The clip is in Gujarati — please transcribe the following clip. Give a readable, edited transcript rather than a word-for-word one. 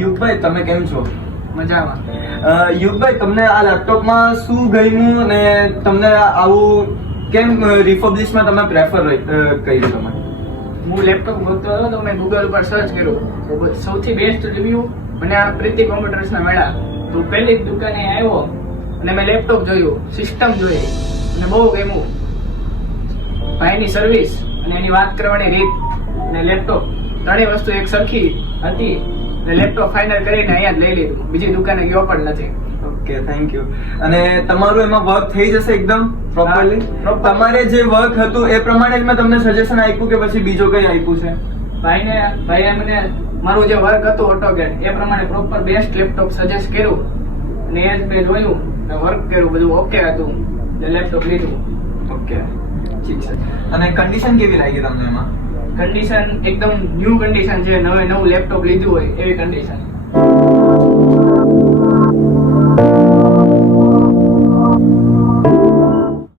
યુગભાઈ તમે કેમ છો? મજામાં. યુગભાઈ તમને આ લેપટોપમાં શું ગમ્યું અને તમને આવું કેમ રિફર્બિશમાં તમે પ્રેફર કર્યું તમે? હું લેપટોપ ગોતતો હતો તો મેં ગૂગલ પર સર્ચ કર્યું તો સૌથી બેસ્ટ રિવ્યુ મને આ પ્રીતિ કોમ્પ્યુટર્સના મળ્યા. તો પહેલી જ દુકાને આવ્યો અને મેં લેપટોપ જોયું, સિસ્ટમ જોઈ અને બહુ ગમ્યું. ભાઈની સર્વિસ અને એની વાત કરવાની રીત અને લેપટોપ ત્રણેય વસ્તુ એક સરખી હતી અને લેપટોપ ફાઇનલ કરીને અહીંયા જ લઈ લીધું, બીજી દુકાને ગયો પણ નથી. Okay, thank you. અને તમારું એમાં વર્ક થઈ જશે એકદમ પ્રોપરલી? તમારે જે વર્ક હતું એ પ્રમાણે જ મેં તમને સજેશન આપ્યું કે પછી બીજો કઈ આપ્યું છે? ભાઈએ મને મારું જે વર્ક હતું ઓટોકેડ એ પ્રમાણે પ્રોપર બેસ્ટ લેપટોપ સજેસ્ટ કર્યું અને એ જ મેં જોયું, વર્ક કર્યું, બધું ઓકે હતું, લેપટોપ લીધું. ઓકે, ઠીક છે. અને કન્ડિશન કેવી લાગી તમને એમાં? કન્ડિશન એકદમ ન્યૂ કન્ડિશન છે, નવું લેપટોપ લીધું હોય એવી કન્ડિશન.